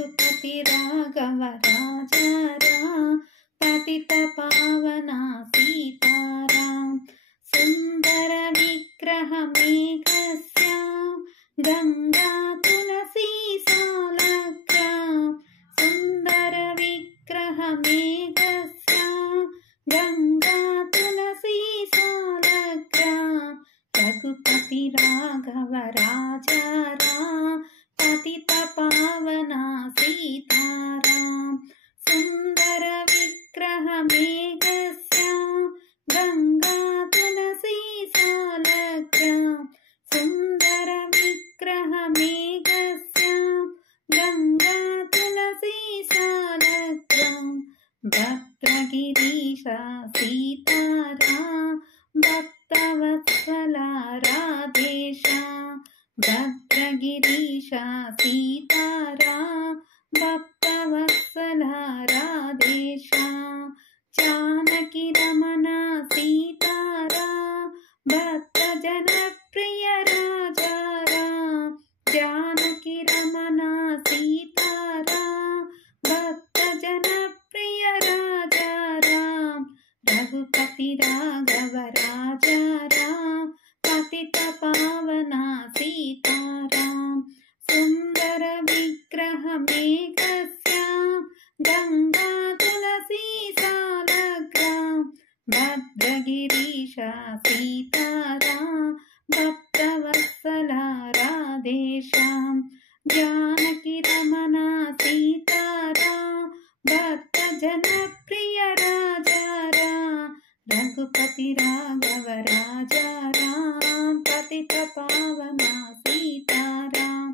रघुपति राघव राजा राम पतित पावना सीताराम सुंदर विग्रह मेघश्याम गंगा तुलसी सालग्राम सुंदर विग्रह मेघश्याम गंगा तुलसी सालग्राम रघुपति राघव राजा राम पतित पावना सीताराम सुंदर विग्रह मेघश्याम गंगा तुलसी सालग्राम सुंदर विग्रह मेघश्याम गंगा तुलसी सालग्राम भद्रगिरीश सीताराम भक्तवत्सला राधेश्याम भद्रगिरीश सीताराम भक्तवत्सला राधेश्याम जानकी रमण सीताराम भक्त जनप्रिय राजा राम जानकी रमण सीताराम भक्त जनप्रिय राजा राम रघुपति राघव राजा राम पतित पावना सीताराम सुंदर विग्रह मेघश्याम गंगा तुलसी सालग्राम भद्रगिरीश सीताराम भक्तवत्सला राधेश्याम जानकी रमण सीताराम भक्त जनप्रिय राजा राम रघुपति राघव राजा राम पतित पावना सीताराम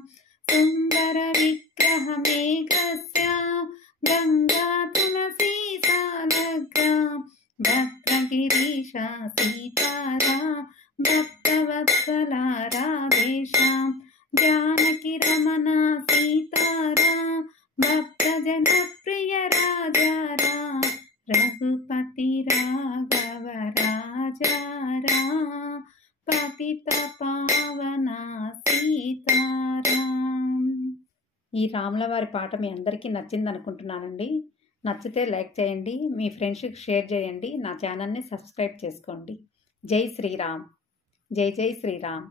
सुंदर विग्रह मेघश्याम गंगा तुलसी सालग्राम भद्रगिरीश सीताराम भक्तवत्सला राधेश्याम जानकी रमण सीताराम भक्त जनप्रिय राजा राम रघुपति राघव राजा राम पतित पावना सीताराम। ఈ రాముల వారి పాట మీ అందరికీ నచ్చింది అనుకుంటున్నానండి. నచ్చితే లైక్ చేయండి, మీ ఫ్రెండ్స్కి షేర్ చేయండి, నా ఛానల్ని సబ్స్క్రైబ్ చేసుకోండి. జై శ్రీరామ్. జై జై శ్రీరామ్.